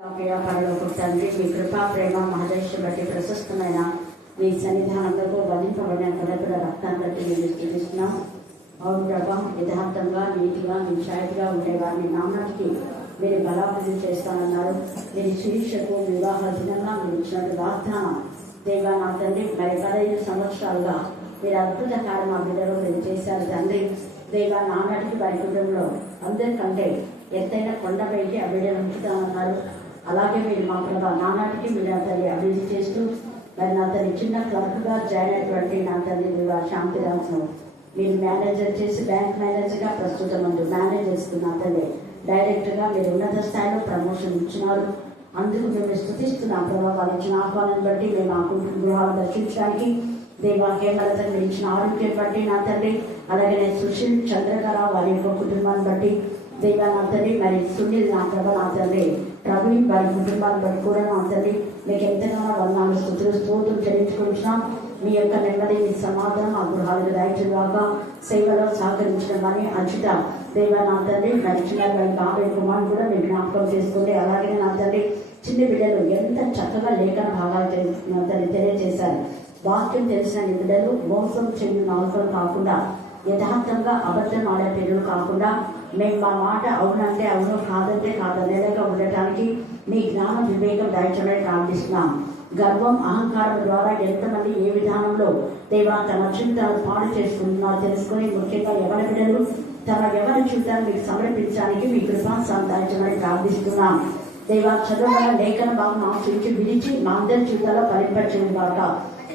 తండ్రి మీ కృపా ప్రేమ మహదేశం బట్టి ప్రశస్తమైన మీ సన్నిధానంలో వధింపబడిన కలపల రక్తాన్ని బట్టి మేము స్థితిస్తున్నాం. అవును ప్రభా యథార్థంగా నీతిగా నిశ్చాయితీగా ఉండే వారిని నామానికి మీరు బలాభివృద్ధి చేస్తానన్నారు. మీరు శిరీషకు వివాహ దినంగా మీరు ఇచ్చినట్టు వాగ్దానం దేవా నా తండ్రి మరి పదహైదు సంవత్సరాలుగా మీరు అద్భుత కాలం మా బిడ్డలో మీరు చేశారు తండ్రి. దేవా నానాటికి వారి కుటుంబంలో అందరికంటే ఎత్తైన కొండపైకి ఆ బిడ్డను ఉంచుతామన్నారు అలాగే మీరు మా ప్రభా నానాటికి మీరు అతన్ని అభివృద్ధి చేస్తూ మరి నా తల్లి చిన్న క్లబ్గా జాయిన్ అయినటువంటి నా తల్లి శాంతి శాంతిరాజ్ను మీరు మేనేజర్ చేసి బ్యాంక్ మేనేజర్గా ప్రస్తుతం ముందు మేనేజ్ చేస్తున్న తల్లి డైరెక్ట్గా మీరు ఉన్నత స్థాయిలో ప్రమోషన్ ఇచ్చినారు. అందుకు మేము స్థుతిస్తున్నాం. ప్రభావ వాళ్ళు ఇచ్చిన ఆహ్వానం బట్టి మేము ఆ కుటుంబ గృహాలు దర్శించడానికి దేవా మీరు ఇచ్చిన ఆరోగ్యం బట్టి నా తల్లి అలాగే సుశీల్ చంద్రకర వారి యొక్క కుటుంబాన్ని బట్టి దేవా నా తండ్రి మరి సునీల్ నా ప్రభ నా తల్లి ప్రవీణ్ వారి కుటుంబాలు బట్టి కూడా నా మీకు ఎంతగానో వందనాలు స్థుతులు స్తోత్రం చెల్లించుకుంటున్నాం. మీ యొక్క నెమ్మది మీ సమాధానం ఆ గృహాలకు దయచేవాగా సేవలో సహకరించడం అని అచిత దేవా నా తండ్రి మరి చిన్న వారి బాబాయ్ కుమార్ కూడా మీరు జ్ఞాపకం చేసుకోండి. అలాగే నా తండ్రి చిన్న బిడ్డలు ఎంత చక్కగా లేఖన భాగాలు తెలియ తెలియజేశారు. వాక్యం తెలిసిన బిడ్డలు మోసం చెందిన అవసరం కాకుండా యథార్థంగా అబద్ధం ఆడే పిల్లలు కాకుండా మేము మా మాట అవునంటే అవును కాదంటే కాదనేలాగా ఉండటానికి మీ జ్ఞానం వివేకం దయచమని ప్రార్థిస్తున్నాం. గర్వం అహంకారం ద్వారా ఎంతమంది ఏ విధానంలో దేవా తమ చింతను పాడు చేసుకుంటున్నారో తెలుసుకొని ముఖ్యంగా ఎవరి బిడ్డలు తమ ఎవరి చింతను మీకు సమర్పించడానికి మీ కృపా సంతాయించడానికి ప్రార్థిస్తున్నాం. దేవా చదువుల లేఖన భాగం ఆశ్రయించి విడిచి మా అందరి జీవితాల్లో పరిపరిచిన కాక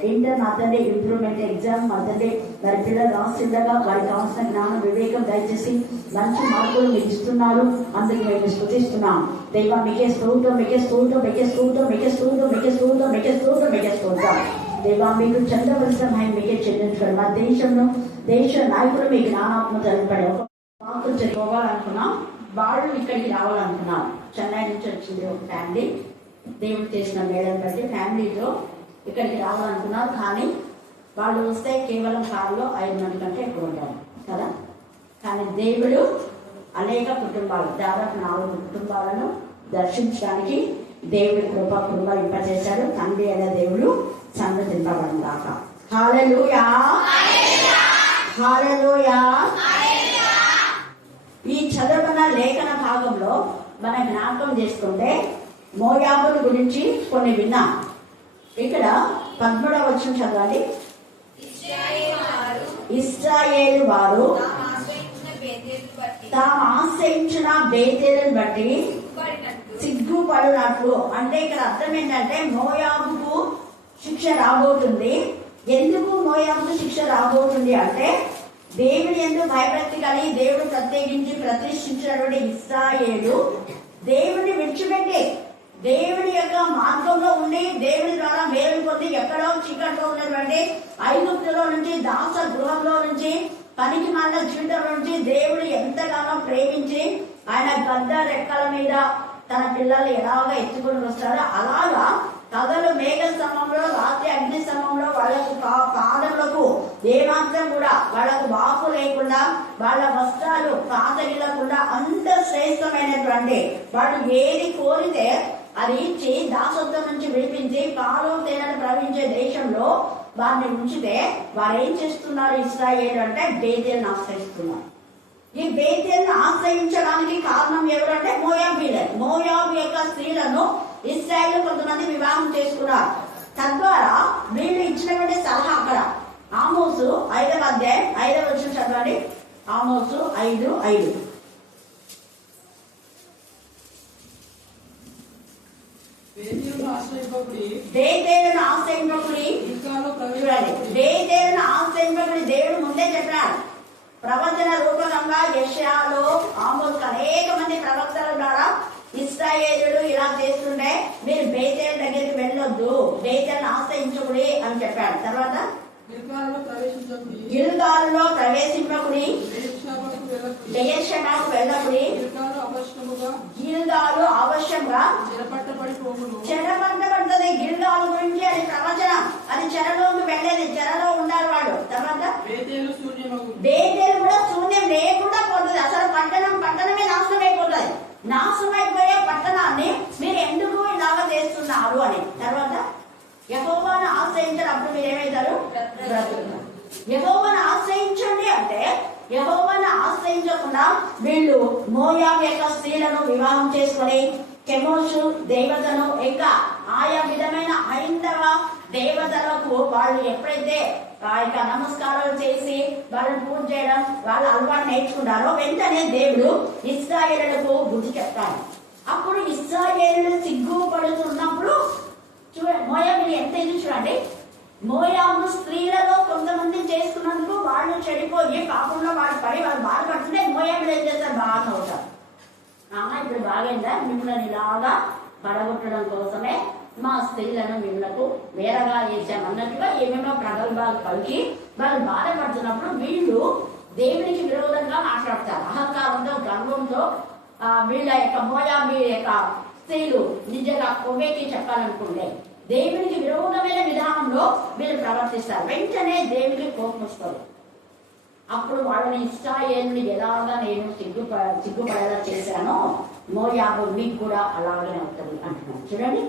ఇంటర్ మా తండ్రి ఇంప్రూవ్మెంట్ ఎగ్జామ్ మా తండ్రి వారి పిల్లలు రాస్తుండగా వారికి కావాల్సిన జ్ఞానం వివేకం దయచేసి మంచి మార్కులు మీకు ఇస్తున్నారు. అందుకు మేము స్థుతిస్తున్నాం. దేవా మీకే స్తోత్రం మీకే స్తోత్రం మీకే స్తోత్రం మీకే స్తోత్రం మీకే స్తోత్రం మీకే స్తోత్రం మీకే స్తోత్రం. దేవా మీకు చెందవలసిన భయం మీకే చెల్లించుకోండి మా దేశంలో దేశ నాయకులు మీకు జ్ఞానాత్మ తెలిపడే ఒక మాకు చెప్పుకోవాలనుకున్నాం వాళ్ళు ఇక్కడికి రావాలనుకున్నాం చెన్నై నుంచి వచ్చింది ఒక ఫ్యామిలీ దేవుడు చేసిన మేడం బట్టి ఫ్యామిలీతో ఇక్కడికి రావాలనుకున్నారు కానీ వాళ్ళు వస్తే కేవలం కారులో ఐదు మంది కంటే ఎక్కువ ఉంటారు కదా? కానీ దేవుడు అనేక కుటుంబాలు దాదాపు నాలుగు కుటుంబాలను దర్శించడానికి దేవుడి కృప కృప ఇంపజేశాడు తండ్రి అనే దేవుడు సన్నతింపబడిన దాకా హాలూయా హాలూయా ఈ చదవన లేఖన భాగంలో మన జ్ఞాపకం చేసుకుంటే మోయాబుల గురించి కొన్ని విన్నాం. ఇక్కడ పద్మూడవ వచ్చిన చదవాలి. ఇస్రాయేల్ వారు తాము ఆశ్రయించిన బేతేలను బట్టి సిగ్గుపడినట్లు అంటే ఇక్కడ అర్థం ఏంటంటే మోయాబుకు శిక్ష రాబోతుంది. ఎందుకు మోయాబుకు శిక్ష రాబోతుంది అంటే దేవుని ఎందుకు భయభక్తి కలిగి దేవుడు ప్రత్యేకించి ప్రతిష్ఠించినటువంటి ఇస్రాయేలు దేవుని విడిచిపెట్టి దేవుని యొక్క మార్గంలో ఉండి దేవుని ద్వారా మేలు పొంది ఎక్కడో చీకట్లో ఉన్నటువంటి ఐగుప్తులో నుంచి దాస గృహంలో నుంచి పనికి మాల జీవితంలో నుంచి దేవుడు ఎంతగానో ప్రేమించి ఆయన గద్ద రెక్కల మీద తన పిల్లల్ని ఎలాగ ఎత్తుకుని వస్తాడో అలాగా పగలు మేఘ స్తంభంలో రాత్రి అగ్ని స్తంభంలో వాళ్ళకు పాదములకు ఏమాత్రం కూడా వాళ్ళకు వాపు లేకుండా వాళ్ళ వస్త్రాలు పాతగిలకుండా అంత శ్రేష్టమైనటువంటి వాళ్ళు ఏది కోరితే అది ఇచ్చి దాసత్వం నుంచి విడిపించి పాలు తేనెలు ప్రవహించే దేశంలో వారిని ఉంచితే వారు ఏం చేస్తున్నారు ఇస్రాయేల్ అంటే బేదేలను ఆశ్రయిస్తున్నారు. ఈ బేతేలను ఆశ్రయించడానికి కారణం ఎవరంటే మోయాబీలే మోయాబ్ యొక్క స్త్రీలను ఇస్రాయేల్ కొంతమంది వివాహం చేసుకున్నారు. తద్వారా వీళ్ళు ఇచ్చినటువంటి సలహా అక్కడ. ఆమోసు ఐదవ అధ్యాయం ఐదవ వచ్చిన చదవండి. ఆమోసు ఐదు ఐదు. బేతేలను ఆశ్రయింపకుడి ఇంకాలో చూడండి. ప్రవేశించి బేతేలను ఆశ్రయింపకుడి దేవుడు ముందే చెప్పాడు. ప్రవచన రూపకంగా యష్యాలో ఆమోస్ అనేక మంది ప్రవక్తల ద్వారా ఇస్రాయేలుడు ఇలా చేస్తుంటే మీరు బేతేల దగ్గరికి వెళ్ళొద్దు బేతేలను ఆశ్రయించకుడి అని చెప్పాడు. తర్వాత? గిల్గాలలో ప్రవేశించబడి జయశటాకు వెళ్ళబడి గిల్గాలు అవశ్యంగా చెరపట్టబడి చెరపట్టబడుతుంది గురించి అది ప్రవచనం. అది చెరలోకి వెళ్ళేది. చెరలో ఉన్నారు వాడు తర్వాత బేదేలు కూడా శూన్యం. లేకుండా పోతుంది. అసలు పట్టణం పట్టణమే నాశనం అయిపోతుంది. నాశనం అయిపోయే పట్టణాన్ని మీరు ఎందుకు ఇలాగా చేస్తున్నారు అని. తర్వాత యహోవాను ఆశ్రయించినప్పుడు మీరు ఏమైతారు యహోవాను యహోవను ఆశ్రయించకుండా వీళ్ళు మోయాబ్ యొక్క స్త్రీలను వివాహం చేసుకొని కెమోషు దేవతను ఇంకా ఆయా విధమైన హైందవ దేవతలకు వాళ్ళు ఎప్పుడైతే ఆ యొక్క నమస్కారాలు చేసి వాళ్ళని పూజ చేయడం వాళ్ళ అలవాటు నేర్చుకున్నారో వెంటనే దేవుడు ఇస్రాయేళ్ళకు బుద్ధి చెప్తాడు. అప్పుడు ఇస్రాయేళ్ళు సిగ్గుపడుతున్నప్పుడు చూడండి మోయాబిని ఎంత ఇది చూడండి మోయాము స్త్రీలలో కొంతమంది చేసుకున్నందుకు వాళ్ళు చెడిపోయి పాపంలో వాళ్ళు పడి వాళ్ళు బాధపడుతుంటే మోయాములు ఏం చేస్తారు బాగా అవుతారు. ఆహా ఇప్పుడు బాగైందా? మిమ్మల్ని ఇలాగా పడగొట్టడం కోసమే మా స్త్రీలను మిమ్మలకు వేరగా చేశామన్నట్టుగా ఏమేమో ప్రగల్భాలు పలికి వాళ్ళు బాధపడుతున్నప్పుడు వీళ్ళు దేవునికి విరోధంగా మాట్లాడతారు. అహంకారంతో గర్వంతో వీళ్ళ యొక్క మోయాబీ యొక్క స్త్రీలు నిజంగా కొవ్వేకి చెప్పాలనుకుంటే దేవునికి విరోధమైన విధానంలో వీళ్ళు ప్రవర్తిస్తారు. వెంటనే దేవునికి కోపం వస్తారు అప్పుడు వాళ్ళని ఇస్రాయేల్ని ఎలాగా నేను సిగ్గు సిగ్గుపడేలా చేశానో మోయాబు మీకు కూడా అలాగనే అవుతుంది అంటున్నాను చూడండి.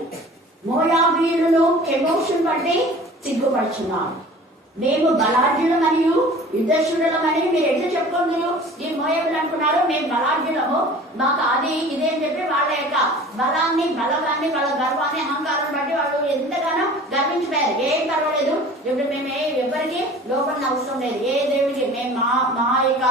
మోయాబీలను కెమోషన్ బట్టి సిగ్గుపడుచున్నాను మేము బలాఢ్యులు మరియు యుద్ధశుడులమని మీరు ఎట్లా చెప్పుకుందరు ఈ మోయములు అనుకున్నారు మేము బలాఢ్యులము మాకు అది ఇదేం చెప్పి వాళ్ళ యొక్క బలాన్ని బలగాన్ని వాళ్ళ గర్వాన్ని అహంకారం బట్టి వాళ్ళు ఎంతగానో గర్వించిపోయారు. ఏం పర్వాలేదు. ఇప్పుడు మేము ఏ ఎవరికి లోపల అవసరం లేదు. ఏ దేవుడికి మేము మా మా యొక్క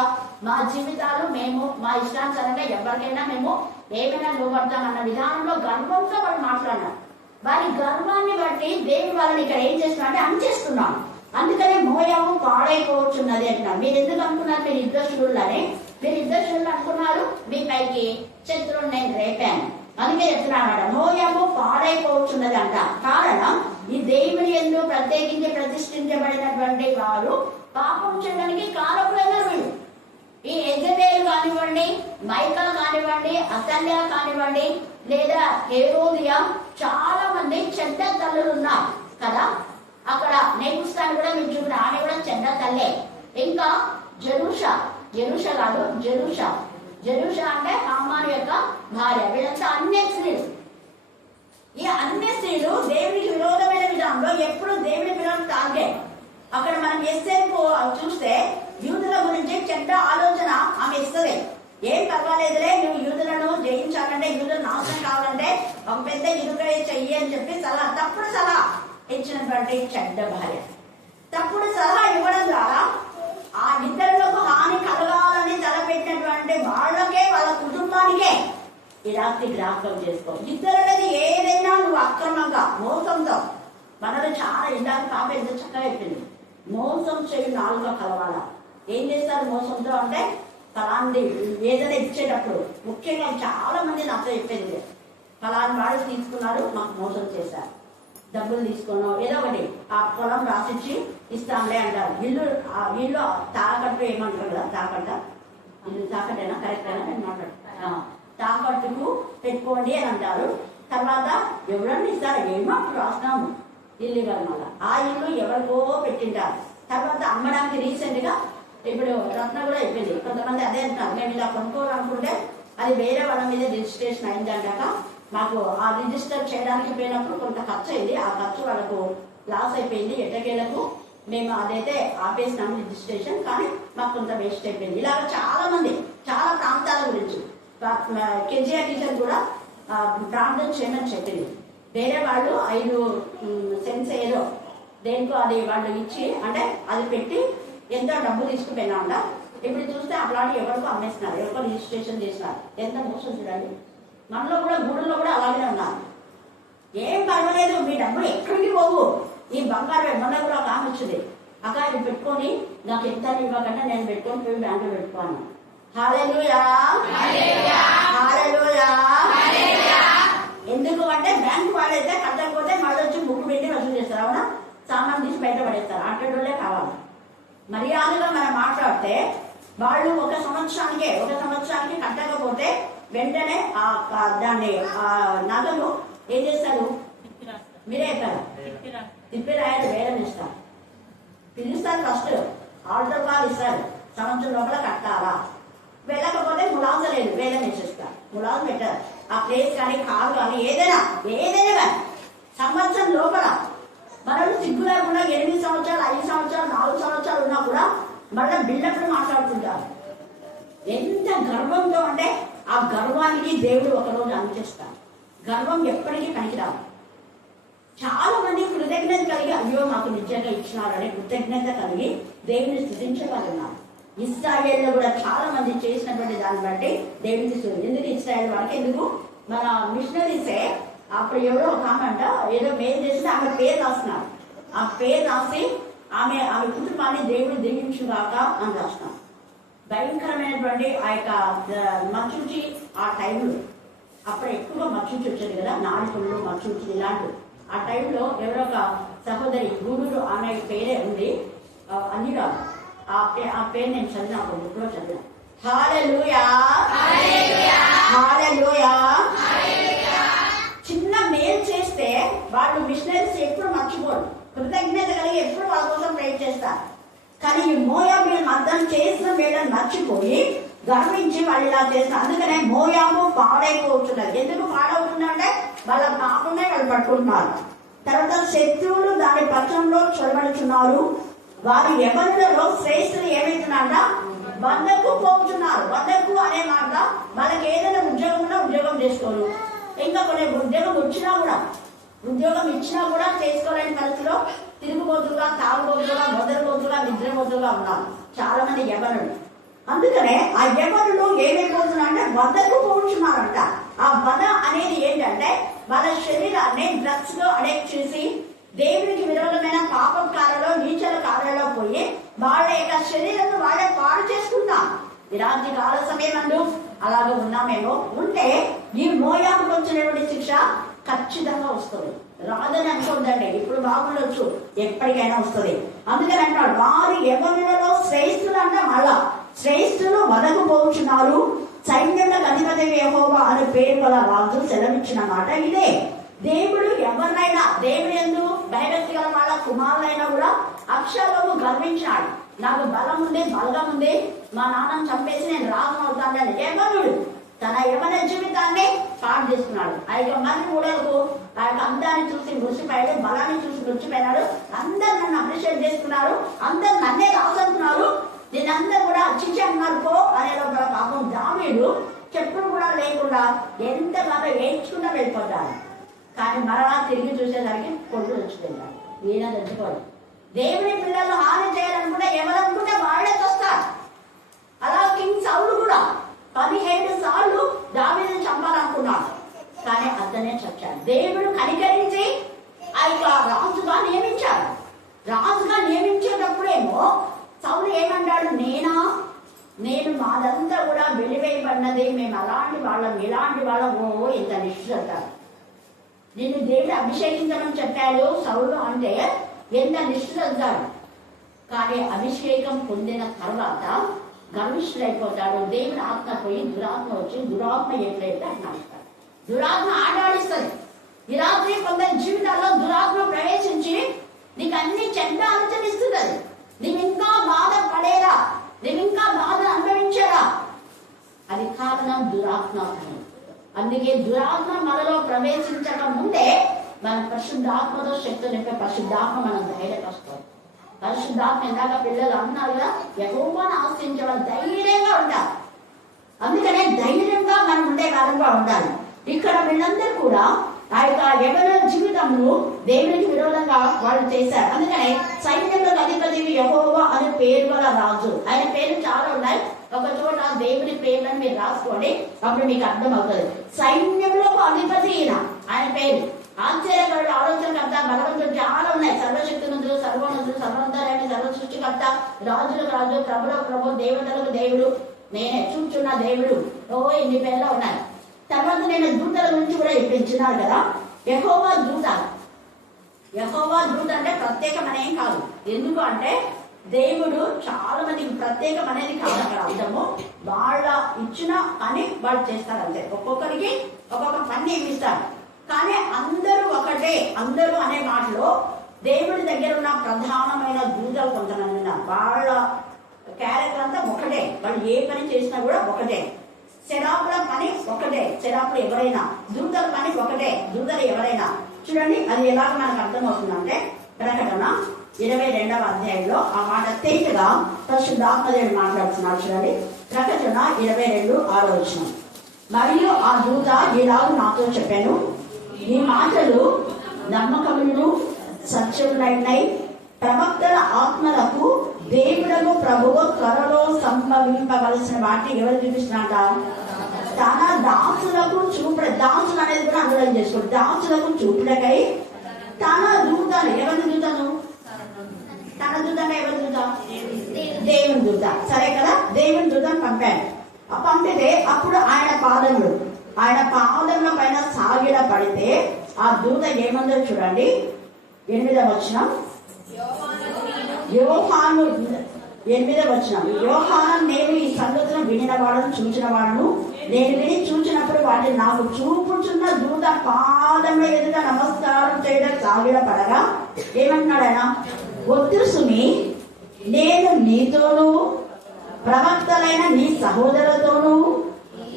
మా జీవితాలు మేము మా ఇష్టానుసారంగా ఎవరికైనా మేము ఏమైనా లోపడతాం అన్న విధానంలో గర్వంతో వాళ్ళు మాట్లాడినారు. వారి గర్వాన్ని బట్టి దేవుడు వాళ్ళని ఇక్కడ ఏం చేస్తున్నాడు అంటే అంచేస్తున్నాడు అందుకనే మోయాము పాడైపోవచ్చున్నది అంటున్నారు. మీరు ఎందుకు అనుకున్నారు? మీరు యుద్ధశుడులని మీరు యుద్ధశుడులు అనుకున్నారు. మీ పైకి శత్రువులు నేను రేపాను. అందుకే చెప్తున్నాడు మోయాము పాడైపోవచ్చున్నది అంట. కారణం ఈ దేవుని ఎందు ప్రత్యేకించి ప్రతిష్ఠించబడినటువంటి వారు పాపం చేయడానికి కారకులైన వీళ్ళు. ఈ ఎజబేలు కానివ్వండి మైకా కానివ్వండి అతల్య కానివ్వండి లేదా ఏరోదియా చాలా మంది చెడ్డ తల్లులు ఉన్నారు కదా? అక్కడ నేపుస్తాను కూడా మీరు చూడండి. ఆమె కూడా చెడ్డ తల్లే. ఇంకా జరుష జరుష కాదు జరుష జరుష అంటే హామాను యొక్క భార్య. వీళ్ళంతా అన్ని స్త్రీలు. ఈ అన్ని స్త్రీలు దేవునికి విరోధమైన విధానంలో ఎప్పుడు దేవుని వినోదం టార్గెట్ అక్కడ మనం ఎస్సేపు చూస్తే యూదుల గురించి చెడ్డ ఆలోచన ఆమె ఇస్తుంది. ఏం పర్వాలేదులే నువ్వు యూదులను జయించాలంటే యూదులు నాశనం కావాలంటే ఒక పెద్ద ఇరుకడే చెయ్యి అని చెప్పి సలహా తప్పుడు సలహా. ఇచ్చినటువంటి చెడ్డ భార్య? తప్పుడు సలహా ఇవ్వడం ద్వారా ఆ ఇతరులకు హాని కలగాలని తలపెట్టినటువంటి వాళ్ళకే వాళ్ళ కుటుంబానికే ఈ రాత్రి జ్ఞాపకం చేసుకో. అనేది ఏదైనా నువ్వు అక్రమంగా మోసంతో మనది చాలా ఇందాక పాప ఎంత చక్కగా చెప్పింది. మోసం చేయి నాలుగ కలవాల? ఏం చేస్తారు మోసంతో అంటే ఫలాంటి ఏదైనా ఇచ్చేటప్పుడు ముఖ్యంగా చాలా మంది నాతో చెప్పింది. ఫలాని వాడు తీసుకున్నారు మాకు మోసం చేశారు. డబ్బులు తీసుకోను ఏదో ఒకటి ఆ పొలం రాసిచ్చి ఇస్తాంలే అంటారు. ఇల్లు ఆ ఇల్లు తాకట్టు ఏమంటారు కదా? తాకట్ట? ఇల్లు తాకట్టేనా? కరెక్టేనా? నేను తాకట్టుకు పెట్టుకోండి అని అంటారు. తర్వాత ఎవరన్నా ఇస్తారు? ఏమో రాస్తాము. రాసినాము ఇల్లు మళ్ళా. ఆ ఇల్లు ఎవరికో పెట్టింటారు. తర్వాత అమ్మడానికి రీసెంట్గా ఇప్పుడు రత్న కూడా అయిపోయింది. కొంతమంది అదే అంటారు మేము ఇలా కొనుక్కోవాలనుకుంటే అది వేరే వాళ్ళ మీద రిజిస్ట్రేషన్ అయిందంటాక మాకు ఆ రిజిస్టర్ చేయడానికి పోయినప్పుడు కొంత ఖర్చు అయింది ఆ ఖర్చు వాళ్ళకు లాస్ అయిపోయింది. ఎట్టకేలకు మేము అదైతే ఆపేసినాము రిజిస్ట్రేషన్ కానీ మాకు కొంత వేస్ట్ అయిపోయింది. ఇలా చాలా మంది చాలా ప్రాంతాల గురించి కేజీఆర్ టీచర్ కూడా ప్రాంతం చేయమని చెప్పింది. వేరే వాళ్ళు ఐదు సెన్స్ ఏదో దేనికో అది వాళ్ళు ఇచ్చి అంటే అది పెట్టి ఎంతో డబ్బు తీసుకుపోయినా ఇప్పుడు చూస్తే అట్లాంటి ఎవరికో అమ్మేస్తున్నారు ఎవరికో రిజిస్ట్రేషన్ చేసినారు ఎంత మోసం చూడండి. మనలో కూడా గూడుల్లో కూడా అలాగే ఉన్నారు. ఏం పర్వాలేదు మీ డబ్బులు ఎక్కడికి పోవు. ఈ బంగారు మొన్న కూడా ఒక ఆమె వచ్చింది. అక్క ఇది పెట్టుకొని నాకు ఎంత ఇవ్వకుండా నేను పెట్టుకొని పోయి బ్యాంకులో పెట్టుకోను. ఎందుకు అంటే బ్యాంకు వాళ్ళైతే కట్టకపోతే మళ్ళీ వచ్చి బుక్ పెట్టి వసూలు చేస్తారు అవునా? సామాన్ తీసి బయట పడేస్తారు అట్టడోళ్ళే కావాలి. మర్యాదగా మనం మాట్లాడితే వాళ్ళు ఒక సంవత్సరానికే ఒక సంవత్సరానికి కట్టకపోతే వెంటనే ఆ దాన్ని ఆ నగలు ఏం చేస్తారు? మీరే ఎక్కడ తిప్పి రాయాలి వేలం ఇస్తారు పిలుస్తారు ఫస్ట్ ఆర్డర్ కాల్ ఇస్తారు. సంవత్సరం లోపల కట్టాలా? వెళ్ళకపోతే ములాజ లేదు వేలం వేసేస్తారు ములాజ పెట్టారు. ఆ ప్లేస్ కానీ కారు కానీ ఏదైనా ఏదైనా కానీ. సంవత్సరం లోపల మనల్ని సిగ్గు లేకుండా ఎనిమిది సంవత్సరాలు ఐదు సంవత్సరాలు నాలుగు సంవత్సరాలు ఉన్నా కూడా మళ్ళీ బిల్డప్లు మాట్లాడుతుంటారు ఎంత గర్వంతో అంటే ఆ గర్వానికి దేవుడు ఒకరోజు అందిస్తాడు గర్వం ఎప్పటికీ పనికిరాదు చాలా మంది కృతజ్ఞత కలిగి అయ్యో మాకు నిజంగా ఇచ్చినారని కృతజ్ఞత కలిగి దేవుని స్థుతించే వాళ్ళు ఉన్నారు. ఇస్రాయేల్లో కూడా చాలా మంది చేసినటువంటి దాన్ని బట్టి దేవుని స్థుతి. ఎందుకు ఇస్రాయేల్ వాళ్ళకి ఎందుకు? మన మిషనరీసే అప్పుడు ఎవరో ఒక ఆమె అంట ఏదో మేలు చేస్తే ఆమె పేరు రాస్తున్నారు. ఆ పేరు రాసి ఆమె ఆమె కుటుంబాన్ని దేవుడు దీవించుగాక అని రాస్తున్నాం భయంకరమైనటువంటి ఆ యొక్క మచ్చుచి ఆ టైంలో అప్పుడు ఎక్కువగా మచ్చుచి వచ్చేది కదా నాలుగుళ్ళు మచ్చుచి ఇలాంటివి ఆ టైంలో ఎవరో ఒక సహోదరి గూడూరు ఆమె పేరే ఉంది. అన్నిగా ఆ పే ఆ పేరు నేను చదివిన ఒక బుక్లో చదివిన. చిన్న మేలు చేస్తే వాళ్ళు మిషనరీస్ ఎప్పుడు మర్చిపోరు. కృతజ్ఞత కలిగి ఎప్పుడు వాళ్ళ కోసం ప్రే చేస్తారు కానీ ఈ మోయాబీలు అర్థం చేసిన వీళ్ళని మర్చిపోయి గర్వించి వాళ్ళు ఇలా చేస్తారు అందుకనే మోయాము పాడైపోతున్నారు. ఎందుకు పాడవుతుందంటే వాళ్ళ పాపమే వాళ్ళు పట్టుకుంటున్నారు. తర్వాత శత్రువులు దాని పక్షంలో చొరబడుతున్నారు. వారి ఎవరిలో శ్రేష్ఠులు ఏమవుతున్నారంట వందకు పోతున్నారు. వందకు అనే మాట వాళ్ళకి ఏదైనా ఉద్యోగం ఉన్నా ఉద్యోగం చేసుకోరు. ఇంకా కొన్ని ఉద్యోగం వచ్చినా కూడా ఉద్యోగం ఇచ్చినా కూడా చేసుకోలేని పరిస్థితిలో తిరుగుబోతులుగా తాగుబోతులుగా మొదలుబోతులుగా నిద్రబోతులుగా ఉన్నారు చాలా మంది యవనులు అందుకనే ఆ యవనులు ఏమైపోతున్నా అంటే వదకు పోతున్నారంట. ఆ వద అనేది ఏంటంటే వాళ్ళ శరీరాన్ని డ్రగ్స్లో అడెక్ట్ చేసి దేవునికి విరోధమైన పాపం కాలలో నీచల కాలలో పోయి వాళ్ళ యొక్క శరీరాన్ని వాళ్ళే పాడు చేసుకుంటాం ఇలాంటి రాత్రి కాల సమయమందు అలాగే ఉన్నామేమో. ఉంటే ఈ మోయాకు వచ్చినటువంటి శిక్ష ఖచ్చితంగా వస్తుంది. రాదని అనుకోద్దండి ఇప్పుడు బాగుండొచ్చు. ఎప్పటికైనా వస్తుంది. అందుకని అంటాడు వారి ఎవరిలో శ్రేష్ఠులు అంటే మళ్ళా శ్రేష్ఠులు వదకపోతున్నారు సైన్యంలో అధిపతి యెహోవా అనే పేరు గల రాజు సెలవిచ్చిన మాట ఇదే. దేవుడు ఎవరినైనా దేవుడు ఎందు భయభక్తి గల వాళ్ళ కుమారులైనా కూడా అక్షరము గర్వించాడు నాకు బలం ఉంది బలగం ఉంది. మా నాన్న చంపేసి నేను రాజు ఎవరుడు యవనుడు తన యవన జీవితాన్ని పాడు చేస్తున్నాడు. ఆ యొక్క మంది ఊడలకు ఆ యొక్క అందాన్ని చూసి మురిసిపోయాడు బలాన్ని చూసి మురిసిపోయినాడు అందరు నన్ను అప్రిషియేట్ చేసుకున్నారు. అందరు నన్నే రాసంటున్నారు నేను కూడా చిచ్చి అన్నారు పో అనే లోపల పాపం దామీడు చెప్పులు కూడా లేకుండా ఎంతగానో వేయించుకుంటూ వెళ్ళిపోతాడు. కానీ మరలా తిరిగి చూసేసరికి కొడుకు తెచ్చుకుంటాడు ఈయన తెచ్చుకోడు దేవుని పిల్లలు హాని చేయాలనుకుంటే ఎవరనుకుంటే వాళ్ళే వస్తారు అలా కింగ్ సౌలు కూడా పదిహేడు సార్లు దావీదుని చంపాలనుకున్నాడు. కానీ అతనే చచ్చాడు. దేవుడు కనికరించి ఆ యొక్క రాజుగా నియమించాడు. రాజుగా నియమించేటప్పుడేమో సౌలు ఏమంటాడు నేనా? నేను మాదంతా కూడా వెలివేయబడినది. మేము అలాంటి వాళ్ళం ఇలాంటి వాళ్ళం. ఓ ఇంత నిష్ఠత నిన్ను దేవుడు అభిషేకించమని చెప్పాడు సౌలు అంటే ఎంత నిష్ఠులవుతాడు కానీ అభిషేకం పొందిన తర్వాత గర్విష్ఠుడైపోతాడు. దేవుడు ఆత్మ పోయి దురాత్మ వచ్చి దురాత్మ ఎట్లయితే అట్లా అంటాడు దురాత్మ ఆడాడిస్తుంది. ఈ రాత్రి కొందరి జీవితాల్లో దురాత్మ ప్రవేశించి నీకు అన్ని చెడ్డ ఆలోచనిస్తుంది అది నీవు ఇంకా బాధ పడేరా నీవు ఇంకా బాధ అనుభవించారా అది కారణం దురాత్మ అందుకే దురాత్మ మనలో ప్రవేశించక ముందే మన పరిశుద్ధాత్మతో శక్తి నింపే పరిశుద్ధాత్మ మనం ధైర్యపరుస్తాం పరిశుద్ధాత్మ ఇందాక పిల్లలు అన్నారు ఎక్కువని ఆశ్రయించే ధైర్యంగా ఉండాలి. అందుకనే ధైర్యంగా మనం ఉండే కాలంగా ఉండాలి. ఇక్కడ వీళ్ళందరూ కూడా ఆ యొక్క యవన జీవితంలో దేవునికి విరోధంగా వాళ్ళు చేశారు. అందుకనే సైన్యంలో అధిపతి యహోవా అనే పేరు గల రాజు. ఆయన పేరు చాలా ఉన్నాయి. ఒక చోట దేవుని పేర్లను మీరు రాసుకోండి. అప్పుడు మీకు అర్థం అవుతుంది సైన్యంలో అధిపతి ఈయన. ఆయన పేరు. ఆశ్చర్యకరుడు ఆలోచనకర్త భగవంతుడు చాలా ఉన్నాయి. సర్వశక్తినంతుడు సర్వోన్నతుడు సర్వంతరాయణ సర్వ సృష్టికర్త రాజులకు రాజు ప్రభులకు ప్రభు దేవతలకు దేవుడు నేనే చూచున్న దేవుడు. ఓ ఇన్ని పేర్లు ఉన్నాయి. తర్వాత నేను దూతల గురించి కూడా చెప్పించినారు కదా. యహోవా దూత. యహోవా దూత అంటే ప్రత్యేకం అనేం కాదు. ఎందుకు అంటే దేవుడు చాలా మందికి ప్రత్యేకం అనేది కాదు అక్కడ అర్థము. వాళ్ళ ఇచ్చిన పని వాళ్ళు చేస్తారు అంతే. ఒక్కొక్కరికి ఒక్కొక్క పని నియమిస్తారు కానీ అందరూ ఒకటే అందరూ అనే మాటలో దేవుడి దగ్గర ఉన్న ప్రధానమైన దూతలు కొంతమంది ఉన్నారు. వాళ్ళ క్యారెక్టర్ అంతా ఒకటే. వాళ్ళు ఏ పని చేసినా కూడా ఒకటే. శరాపురం పని ఒకటే. శరాపురం ఎవరైనా దూతల పని ఒకటే. దూతలు ఎవరైనా. చూడండి అది ఎలాగ మనకు అర్థమవుతుందంటే ప్రకటన ఇరవై రెండవ అధ్యాయంలో ఆ మాట తేటగా పరిశుద్ధాత్మదేవుడు మాట్లాడుతున్నాడు చూడండి. ప్రకటన ఇరవై రెండు ఆలోచన మరియు ఆ దూత ఈలాగు నాతో చెప్పాను ఈ మాటలు నమ్మకములను సత్యములైనై ప్రవక్తల ఆత్మలకు దేవుడను ప్రభువు త్వరలో సంభవింపవలసిన వాటిని ఎవరు చూపిస్తున్నాట తన దాసులకు చూప దాసులు అనేది కూడా అనుగ్రహం చేసుకోడు. దాసులకు చూపుడకై తన దూతను ఎవరిని దూతను తన దూతంగా ఎవరి దూత దేవుని దూత. సరే కదా? దేవుని దూతను పంపాడు ఆ పంపితే అప్పుడు ఆయన పాదములు ఆయన పాదముల పైన సాగిడ పడితే ఆ దూత ఏమందో చూడండి. ఎనిమిదవ వచ్చిన యోహాను ఎనిమిదవ వచ్చిన యోహాను నేను ఈ సంగతులను వినిన వాడను చూచిన వాడును. నేను విని చూచినప్పుడు వాటిని నాకు చూపుచున్న దూత పాదముల ఎదుట నమస్కారం చేయడం సాగిడ పడగా ఏమంటున్నాడు ఆయన? ఒత్తిడి సుమి నేను నీతోనూ ప్రవక్తలైన నీ సహోదరులతోనూ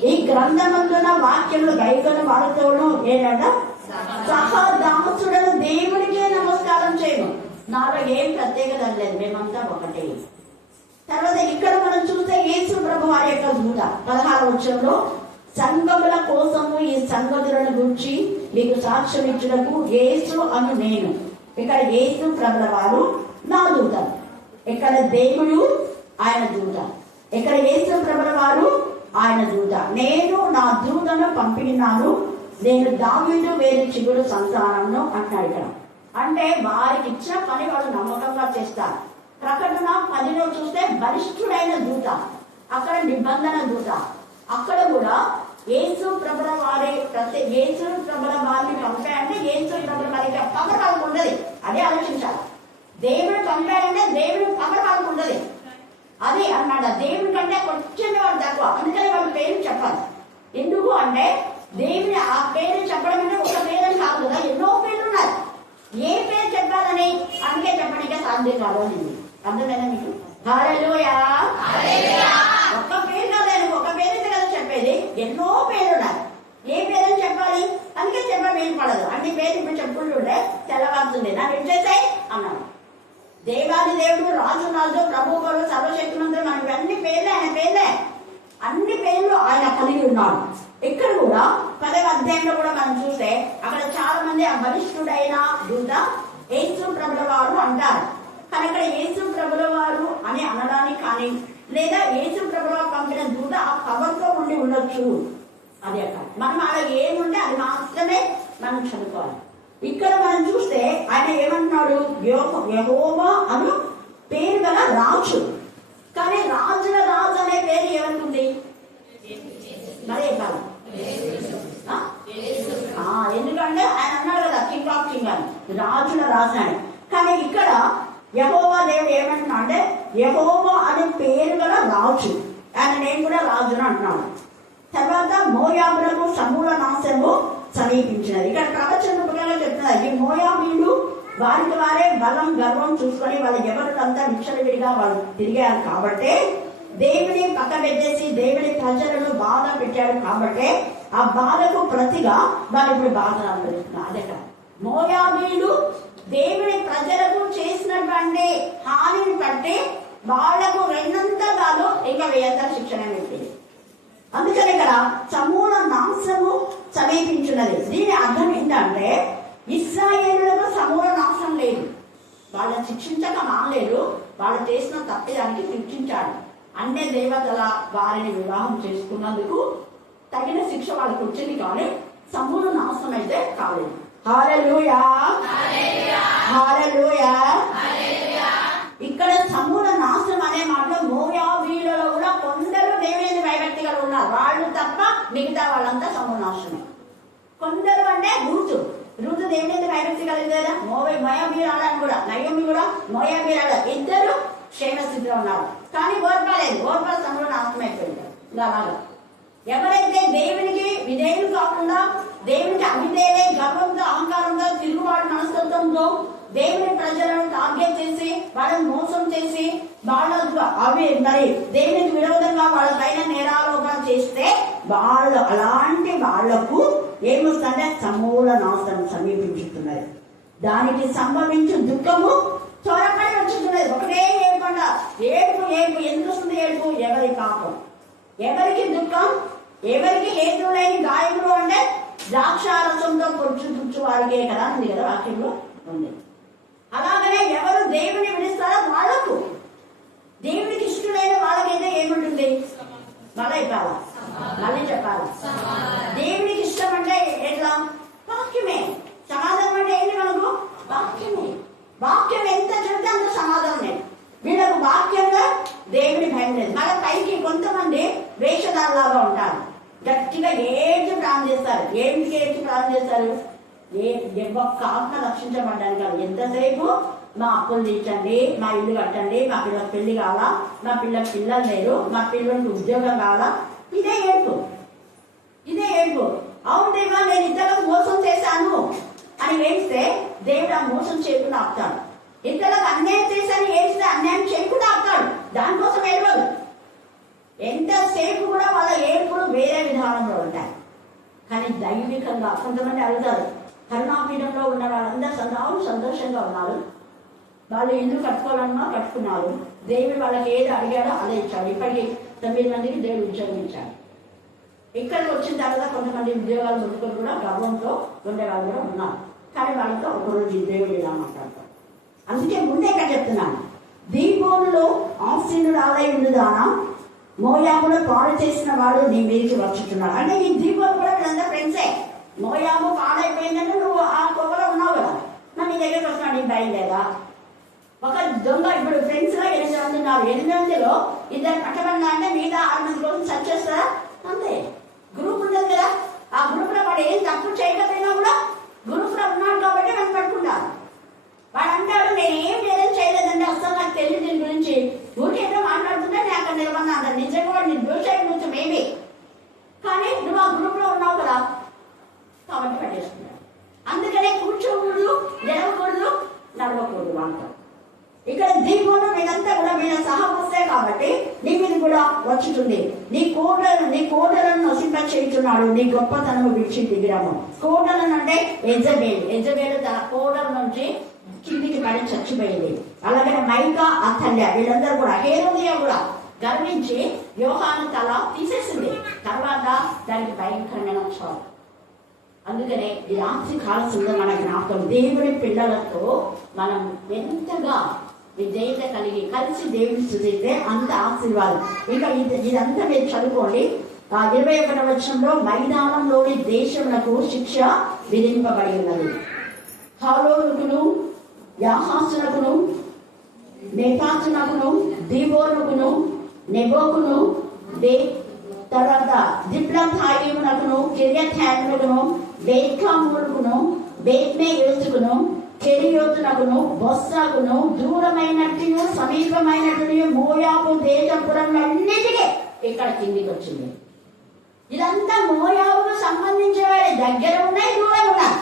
ఈ గ్రంథమందున వాక్యములు గైకొని వారితోనూ ఏంటంట సహదాసుడను దేవునికే నమస్కారం నాలో ఏం ప్రత్యేకత లేదు మేమంతా ఒకటే. తర్వాత ఇక్కడ మనం చూస్తే యేసు ప్రభు వారి యొక్క దూత. పదహారు వచ్చంలో సంఘముల కోసము ఈ సంగతులను గురించి మీకు సాక్ష్యం ఇచ్చుటకు యేసు అను నేను. ఇక్కడ యేసు ప్రభుల వారు నా దూత. ఇక్కడ దేవుడు ఆయన దూత. ఇక్కడ యేసు ప్రభుల వారు ఆయన దూత. నేను నా దూతను పంపినాను నేను దావీదు వేరు చిగుడు సంతానంలో అంటాడు ఇక్కడ. అంటే వారికి ఇచ్చిన పని వాళ్ళు నమ్మకంగా చేస్తారు. ప్రకటన పదిలో చూస్తే బలిష్ఠుడైన దూత అక్కడ నిబంధన దూత. అక్కడ కూడా ఏసు ప్రబల వారి ప్రతి ఏసు ప్రబల వారిని పంపాయంటే ఏసు ప్రబల వారికి పవర్ వాళ్ళకు ఉండదు. అదే ఆలోచించాలి. దేవుడు పంపాడంటే దేవుడు పవర్ వాళ్ళకు ఉండదు. అది అన్నాడు దేవుడి కంటే కొంచెం వాడు తక్కువ. అందుకని వాళ్ళ పేరు చెప్పాలి. ఎందుకు అంటే దేవుని ఆ పేరు చెప్పడం అంటే ఒక పేరు అని కాదు కదా ఎన్నో పేర్లు ఉన్నాయి ఏ పేరు చెప్పాలని? అందుకే చెప్పడానికి సాధ్యం అని అర్థమైనా మీకు హల్లెలూయా. ఒక్క పేరు కాదు ఒక పేరు కదా చెప్పేది. ఎన్నో పేర్లు ఉన్నాయి ఏ పేరు చెప్పాలి? అందుకే చెప్పడం ఏం పడదు. అన్ని పేరు ఇప్పుడు చెప్పుకుంటుంటే తెల్లవారుతుంది నాకు ఇచ్చేసాయి అన్నాడు. దేవాది దేవుడు రాజు రాజు ప్రభు గారు సర్వశక్తిమంతుడు మనకి అన్ని పేర్లే ఆయన పేర్లే. అన్ని పేర్లు ఆయన కలిగి ఉన్నాడు. ఇక్కడ కూడా పదవ అధ్యాయంలో కూడా మనం చూస్తే అక్కడ చాలా మంది ఆ బలిష్ఠుడైన దూత యేసు ప్రభుల వారు అంటారు. కానీ ఇక్కడ యేసు ప్రభుల వారు అని అనడానికి కానీ లేదా యేసు ప్రభుల పంపిన దూత ఆ పవర్తో ఉండి ఉండొచ్చు. అది అక్కడ. మనం అలా ఏముంటే అది మాత్రమే మనం చదువుకోవాలి. ఇక్కడ మనం చూస్తే ఆయన ఏమంటున్నాడు? యహోవా అను పేరు గల రాజు. కానీ రాజుల రాజు అనే పేరు ఏమంటుంది? మరే కాదు. ఎందుకంటే ఆయన అన్నాడు కదా కింగ్ ఆఫ్ కింగ్ అని. రాజుల రాజు అని కానీ ఇక్కడ యహోవా దేవుడు ఏమంటున్నా అంటే యహోవా అనే పేరు గల రాజు. ఆయన నేను కూడా రాజును అంటున్నాను తర్వాత మోయాబులకు సమూల నాశనము సమీపించినది ఇక్కడ ప్రవచన ఉపయోగంగా చెప్తున్నారు ఈ మోయాబీలు వారికి వారే బలం గర్వం చూసుకొని వాళ్ళు ఎవరికంతా విచ్చలవిడిగా వాళ్ళు తిరిగారు కాబట్టి దేవుని పక్క పెట్టేసి దేవుని ప్రజలను బాధ పెట్టాడు కాబట్టి ఆ బాధకు ప్రతిగా మరి ఇప్పుడు బాధ అనుభవిస్తున్నారు అదే మోయాబీలు దేవుని ప్రజలకు చేసినటువంటి హానిని బట్టి వాళ్ళకు రెండంతగాలు ఇంకా వేయంతా శిక్షణ పెట్టింది. అందుకని ఇక్కడ సమూల నాశము సమీపించున్నది. దీని అర్థం ఏంటంటే ఇస్రాయేళ్ళకు సమూల నాశనం లేదు. వాళ్ళని శిక్షించక మానలేదు. వాళ్ళు చేసిన తప్పిదానికి శిక్షించాడు అన్య దేవతల వారిని వివాహం చేసుకున్నందుకు తగిన శిక్ష వాళ్ళకు వచ్చింది కానీ సమూల నాశనం అయితే కాలేదు. హాలూయా హాలూయా ఇక్కడ సమూల నాశనం అనే మాట మోయాబీలలో కూడా కొందరు దేవుని భయభక్తిగా ఉన్నారు. వాళ్ళు తప్ప మిగతా వాళ్ళంతా సమూల నాశనం కొందరు అంటే రూతు. రూతు దేవుని భయభక్తి కలిగింది కదా? మోవై మోయాబీరాలని కూడా. నయోమి కూడా మోయాబీరాల ఇద్దరు క్షేమ స్థితిలో ఉన్నారు. కానీ ఓర్పలేదు ఓర్పల సమూల నాశనం అయిపోయింది. అలాగా ఎవరైతే దేవునికి విధేయులు కాకుండా దేవునికి అవిధేయులై గర్వంతో అహంకారంతో తిరుగుబాటు మనస్తత్వంతో దేవుని ప్రజలను టార్గెట్ చేసి వాళ్ళని మోసం చేసి వాళ్ళ అవి మరి దేవునికి విరోధంగా వాళ్ళ పైన నేరారోపణ చేస్తే వాళ్ళు అలాంటి వాళ్ళకు ఏమొస్తుందంటే సమూల నాశనం సమీపించుతున్నది. దానికి సంభవించు దుఃఖము త్వరపడి లేదు ఒకటే ఏడుపండ ఏడుపు ఏడుపు ఎందుకు వస్తుంది ఏడుపు? ఎవరి పాపం? ఎవరికి దుఃఖం? ఎవరికి హేతు లేని గాయకులు అంటే ద్రాక్షారసంతో పొడుచు పుచ్చు వారికే కదా ఉంది కదా వాక్యంలో ఉంది. అలాగనే ఎవరు దేవుని విడిస్తారో వాళ్ళకు. దేవునికి ఇష్టమైన వాళ్ళకైతే ఏముంటుంది? మళ్ళీ చెప్పాలా మళ్ళీ చెప్పాలి. దేవునికి ఇష్టం అంటే ఎట్లా? వాక్యమే. సమాధానం అంటే ఏంటి మనకు? వాక్యమే. వాక్యం ఎంత చెప్తే అంత సమాధానమే వీళ్ళకు వాక్యంగా దేవుని భయం లేదు. మన పైకి కొంతమంది వేషధారులాగా ఉంటారు. గట్టిగా ఏడ్చి ప్రాణం చేస్తారు ఏమిటి ఏడ్చి ప్రాణం చేస్తారు ఏ ఒక్క ఆత్మ రక్షించబడ్డాను కాదు. ఎంతసేపు? మా అప్పులు తీర్చండి మా ఇల్లు కట్టండి మా పిల్లలకు పెళ్ళి కావాలా మా పిల్లలకు పిల్లలు లేరు మా పిల్లలకు ఉద్యోగం కావాలా? ఇదే ఏడుపు. ఇదే ఏడుపు. అవును దేవా నేను ఇద్దరు మోసం చేశాను. అని ఏడిస్తే దేవుడు ఆ మోసం చేయకుండా ఆపుతాడు. ఇతరులకు అన్యాయం చేశాను ఏడిస్తే అన్యాయం చేయకుండా ఆపుతాడు. దానికోసం ఏడవదు ఎంతసేపు కూడా వాళ్ళ ఏడుపులు వేరే విధానంలో ఉంటాయి. కానీ దైవికంగా కొంతమంది అడుగుతారు కరుణాపీఠంలో ఉన్న వాళ్ళందరూ సందాలు సంతోషంగా ఉన్నారు. వాళ్ళు ఇల్లు కట్టుకోవాలన్నా కట్టుకున్నారు. దేవుడు వాళ్ళకి ఏది అడిగాడో అదే ఇచ్చాడు. ఇప్పటికి తొమ్మిది మందికి దేవుడు ఉద్యోగం ఇచ్చాడు. ఇక్కడికి వచ్చిన తర్వాత కొంతమంది ఉద్యోగాలు ముట్టుకొని కూడా గర్వంతో ఉండే వాళ్ళు కూడా ఉన్నారు. కానీ వాళ్ళతో ఒకరోజు దేవుడు ఇలా మాట్లాడతారు అందుకే ముందే ఇక్కడ చెప్తున్నాను. దీపోనులో ఆక్సిజన్ ఆలయ ఉండుదానా మోయాబులో పాడు చేసిన వాడు నీ మీదకి వచ్చుతున్నాడు. అంటే ఈ దీపోలు కూడా వీళ్ళందరూ ఫ్రెండ్సే. మోయాబు పాడైపోయిందంటే నువ్వు ఆ కొవ్వలో ఉన్నావు కదా. మరి నీ దగ్గరికి వస్తున్నాడు నీ భయం లేదా? ఒక దొంగ ఇప్పుడు ఫ్రెండ్స్గా ఎనిమిది మంది ఉన్నారు? ఎనిమిది మందిలో ఇద్దరు పట్టబడినా అంటే మిగతా ఆరు మంది కోసం సెర్చ్ చేస్తారా అంతే. గ్రూప్ ఉండదు కదా ఆ గ్రూప్ వాడు ఏం తప్పు చేయకపోయినా కూడా గ్రూప్ ఉన్నాడు కాబట్టి మనం వాడు అంటాడు నేనేం లేదని చేయలేదండి అసలు నాకు తెలియదు దీని గురించి. ఊరికి ఏదో మాట్లాడుతుంటే నేను అక్కడ నిలబడినా అంటాను నిజంగా వాడు నేను నిర్దోషాయి గురించి మేబీ కానీ నువ్వు ఆ గ్రూప్ ఉన్నావు కదా కాబట్టి పట్టేసుకున్నాడు. అందుకనే కూర్చోకూడదు నిలవకూడదు నడవకూడదు అంటారు ఇక్కడ దీపంలో మీదంతా కూడా మీద సహవస్తే కాబట్టి నీ మీద కూడా వచ్చుతుంది. నీ కోటలు నీ కోటలను నశింప చేయుచున్నాడు నీ గొప్పతనము విడిచి దిగిరాము కోటలను అంటే ఎజబేలు ఎజబేలు తన కోటల నుంచి కిందికి పడి చచ్చిపోయింది. అలాగే మైక అతల్య వీళ్ళందరూ కూడా హేరోదియా కూడా గర్వించి వ్యూహాన్ని తల తీసేసింది. తర్వాత దానికి భయంకరమైన క్షోభ అందుకనే ఈ రాత్రి కాలశంలో మన జ్ఞాపకం. దేవుని పిల్లలతో మనం ఎంతగా విధేయత కలిగి కలిసి దేవుని చూసితే అంత ఆశీర్వాదం. ఇంకా ఇది ఇదంతా మీరు చదువుకోండి. ఆ ఇరవై ఒకటి వచ్చంలో మైదానంలోని దేశములకు శిక్ష విధింపబడి ఉన్నది. హలోనుకును యాహాసునకును నేపాసునకును దీబోనుకును నెబోకును దే తర్వాత దిప్లథాయిమునకును కిరియథాయమునకును బేత్కాములకును బేత్మే యోచుకును చెరియోతునకును బొస్సాకును దూరమైనట్టును సమీపమైనట్టు మోయాబు దేశపురములన్నిటికీ ఇక్కడ కిందికి వచ్చింది ఇదంతా మోయాబుకు సంబంధించిన వాడి దగ్గర ఉన్నాయి దూరం ఉన్నాయి.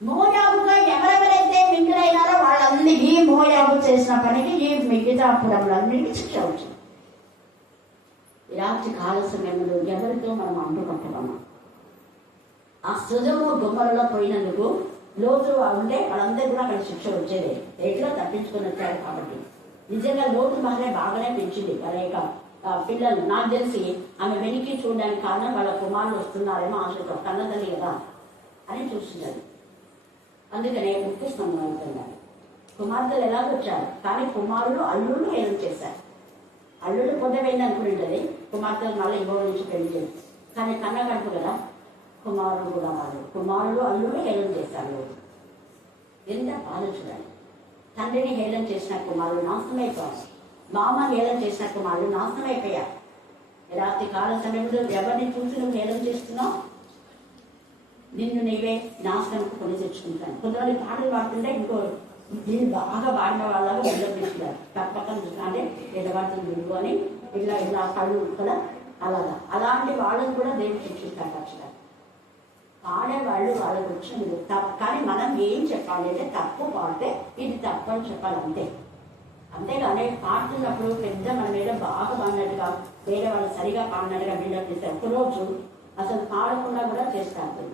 మోయాబుగా ఎవరెవరైతే మింగిలైనారో వాళ్ళందరికీ మోయాబు చేసిన పనికి ఈ మిగతా పురములన్నిటికీ శిక్ష వచ్చింది. ఇలాంటి కాల సమయంలో ఎవరితో మనం అంటుకుంటున్నాం? ఆ సుధము గుమ్మలలో పోయినందుకు లోతులు ఉంటే వాళ్ళందరూ కూడా అక్కడ శిక్ష వచ్చేది. ఎట్లా తప్పించుకొని వచ్చారు కాబట్టి. నిజంగా లోతు మాత్రమే బాగానే పెంచింది వాళ్ళ యొక్క పిల్లలు. నాకు తెలిసి ఆమె వెనక్కి చూడడానికి కారణం వాళ్ళ కుమారులు వస్తున్నారేమో ఆశతో కన్నతల్లి కదా అని చూస్తున్నారు. అందుకనే ముక్తి స్తంభం అవుతున్నారు కుమార్తెలు ఎలా వచ్చారు కానీ కుమారులు అల్లుళ్ళు ఏదో చేశారు. అల్లుడు పొందవేంది అనుకుంటుంది కుమార్తెలు మళ్ళీ ఇంకో నుంచి పెళ్ళి చేసి కానీ కన్న కడుపు కదా కుమారుడు కూడా వాళ్ళు కుమారుడు అల్లుడు హేళన చేశారు ఎంత బాధ తండ్రిని హేళన చేసిన కుమారుడు నాశనం అయిపోయారు మామ హేళన చేసిన కుమారుడు నాశనం రాత్రి కాల సమయంలో ఎవరిని చూసి నువ్వు హేళన చేస్తున్నావు? నిన్ను నీవే నాశనంకు కొని తెచ్చుకుంటాను. కొంతమంది పాటలు పాడుతుంటే ఇంకో దీన్ని బాగా పాడిన వాళ్ళగా విలపిస్తున్నారు పక్కన చూసినాడే ఎడబడుతుంది విడుగు అని ఇలా ఇలా కళ్ళు కదా అలాగా. అలాంటి వాళ్ళని కూడా దేవుడు శిక్షిస్తాడు ఖచ్చితంగా పాడేవాళ్ళు వాళ్ళకి వచ్చింది తప్పు. కానీ మనం ఏం చెప్పాలి అంటే తప్పు పాడితే ఇది తప్పు అని చెప్పాలి అంతే. అంతేగానే పాడుతున్నప్పుడు పెద్ద మన మీద బాగా పాడినట్టుగా వేరే వాళ్ళు సరిగా పాడినట్టుగా బిల్డప్ చేస్తారు. ఒకరోజు అసలు పాడకుండా కూడా చేస్తారు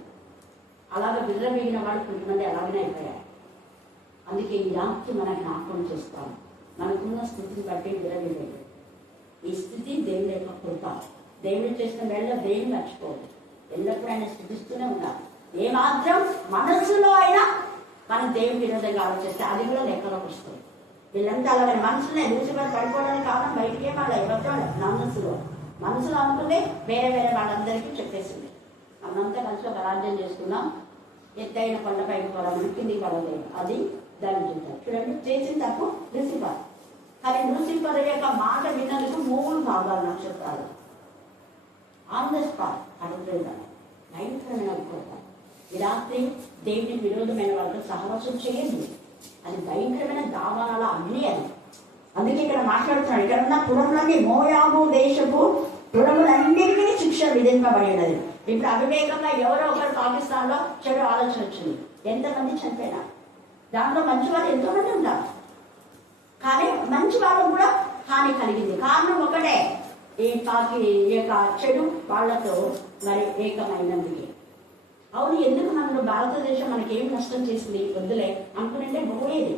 అలాగ విర్రవీగిన వాళ్ళు కొంతమంది అలాగనే అయిపోయారు. అందుకే ఈ రాత్రి మన జ్ఞాపకం చేస్తాం మనకున్న స్థితిని బట్టి విరవీగదు ఈ స్థితి దేవుని యొక్క కృప. దేవుడు చేసిన వేళ దేవుని మర్చిపోవద్దు. ఎల్లప్పుడూ ఆయన స్థుతిస్తూనే ఉన్నారు ఏ మాత్రం మనస్సులో అయినా మనం దేవుని విరోధంగా ఆలోచిస్తే అది కూడా లెక్కలోకి వస్తుంది వీళ్ళంతా అలాగే మనసునే దూసుకొని పడిపోవడానికి కారణం బయటికి వాళ్ళ ఎవరితో మనసులో. మనసులో అనుకుంటే వేరే వేరే వాళ్ళందరికీ చెప్పేసింది. మనంతా కలిసి ఒక రాజ్యం చేసుకున్నాం. ఎత్తైన కొండపైకి పోవడం కిందికి పడలేదు. అది దాన్ని చూద్దాం చూడండి చేసిన తప్పు లూసిఫర్. కానీ లూసిఫర్ యొక్క మాట విన్నందుకు మూడు భాగాలు నక్షత్రాలు ఆన్ ద స్పాట్ అడుగుతుంది భయంకరమైన కోపం రాత్రి దేవుని విరోధమైన వాళ్ళతో సహవాసం చేయండి. అది భయంకరమైన దావాల అగ్ని అది. అందుకే ఇక్కడ మాట్లాడుతున్నాడు ఇక్కడ ఉన్న పురములన్నీ మోయాము దేశపు పురములన్నిటికీ శిక్ష విధింపబడినది ఇప్పుడు అవివేకంగా ఎవరో ఒకరు పాకిస్తాన్లో చెడు ఆలోచన వచ్చింది. ఎంతమంది చనిపోయినా దాంట్లో మంచి వాళ్ళు ఎంతో మంది ఉంటారు కానీ మంచి వాళ్ళకు కూడా హాని కలిగింది. కారణం ఒకటే ఈ పాకి ఈ యొక్క చెడు వాళ్ళతో మరి ఏకమైనందుకే. అవును ఎందుకు మన భారతదేశం మనకి ఏం నష్టం చేసింది? వద్దులే అనుకునంటే పోయేది.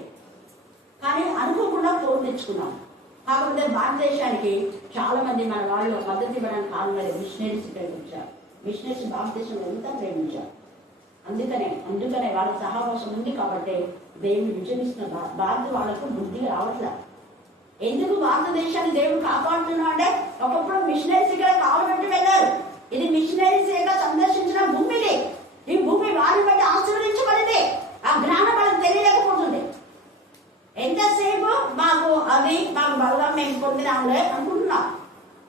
కానీ అనుకోకుండా ఫోన్ తెచ్చుకున్నాం. కాకపోతే భారతదేశానికి చాలా మంది మన వాళ్ళు మద్దతు ఇవ్వడానికి కారణం మిషనరీస్ ప్రేమించారు మిషనరీస్ భారతదేశంలో ఎంత ప్రేమించారు అందుకనే అందుకనే వాళ్ళ సహవాసం ఉంది కాబట్టి దేవుని విజయమిస్తున్న భారత వాళ్ళకు బుద్ధి రావట్లేదు ఎందుకు భారతదేశాన్ని దేవుడు కాపాడుతున్నా అంటే ఒకప్పుడు మిషనరీస్ ఇక్కడ కావాలంటే వెళ్ళారు. ఇది మిషనరీస్ యొక్క సందర్శించిన భూమిది ఈ భూమి వారిని బట్టి ఆశీర్వదించబడింది. ఆ జ్ఞానం వాళ్ళకి తెలియలేకపోతుంది. ఎంతసేపు మాకు అది మాకు బలంగా మేము పొందినాంలే అనుకుంటున్నాం.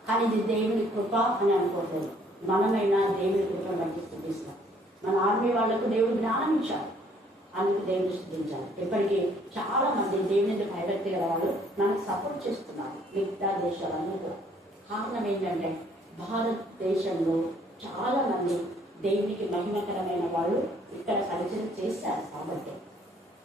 కానీ ఇది దేవుని కృప అని అనుకోలేదు మనమైనా దేవుని కృపను బట్టి చూపిస్తాం మన ఆర్మీ వాళ్ళకు దేవుడు జ్ఞానం ఇచ్చారు అందుకు దేవుని స్థుతించాలి. ఇప్పటికీ చాలా మంది దేవుని భయభక్తి గల వాళ్ళు మనకు సపోర్ట్ చేస్తున్నారు. మిగతా దేశాలన్నీ కూడా. కారణం ఏంటంటే భారతదేశంలో చాలా మంది దేవునికి మహిమకరమైన వాళ్ళు ఇక్కడ పరిచయం చేశారు కాబట్టి.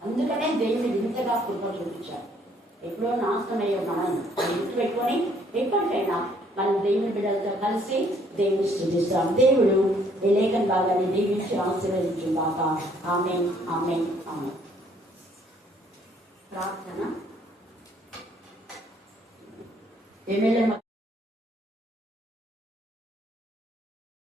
అందుకనే దేవుని వింతగా కృప చూపించారు. ఎప్పుడో నాశనం అయ్యే మనం గుర్తు పెట్టుకొని ఎప్పటికైనా మనం దేవుని బిడ్డలతో కలిసి దేవుని స్థుతిస్తాం. దేవుడు ఈ లేఖన భాగాన్ని దీవించి ఆశీర్వదించు బాగా ఆమె ఆమె ఆమె ప్రార్థన ఎమ్మెల్యే